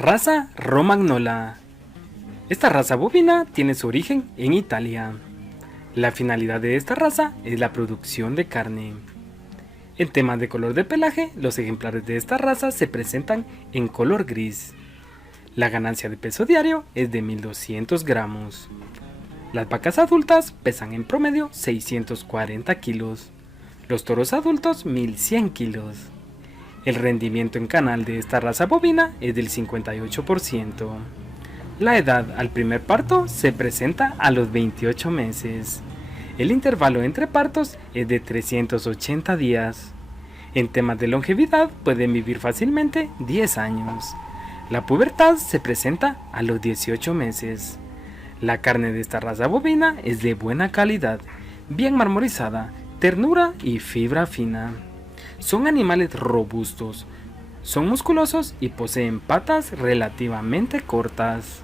Raza Romagnola. Esta raza bovina tiene su origen en Italia. La finalidad de esta raza es la producción de carne. En temas de color de pelaje, los ejemplares de esta raza se presentan en color gris. La ganancia de peso diario es de 1200 gramos. Las vacas adultas pesan en promedio 640 kilos. Los toros adultos 1100 kilos. El rendimiento en canal de esta raza bovina es del 58%. La edad al primer parto se presenta a los 28 meses. El intervalo entre partos es de 380 días. En temas de longevidad pueden vivir fácilmente 10 años. La pubertad se presenta a los 18 meses. La carne de esta raza bovina es de buena calidad, bien marmorizada, ternura y fibra fina. Son animales robustos, son musculosos y poseen patas relativamente cortas.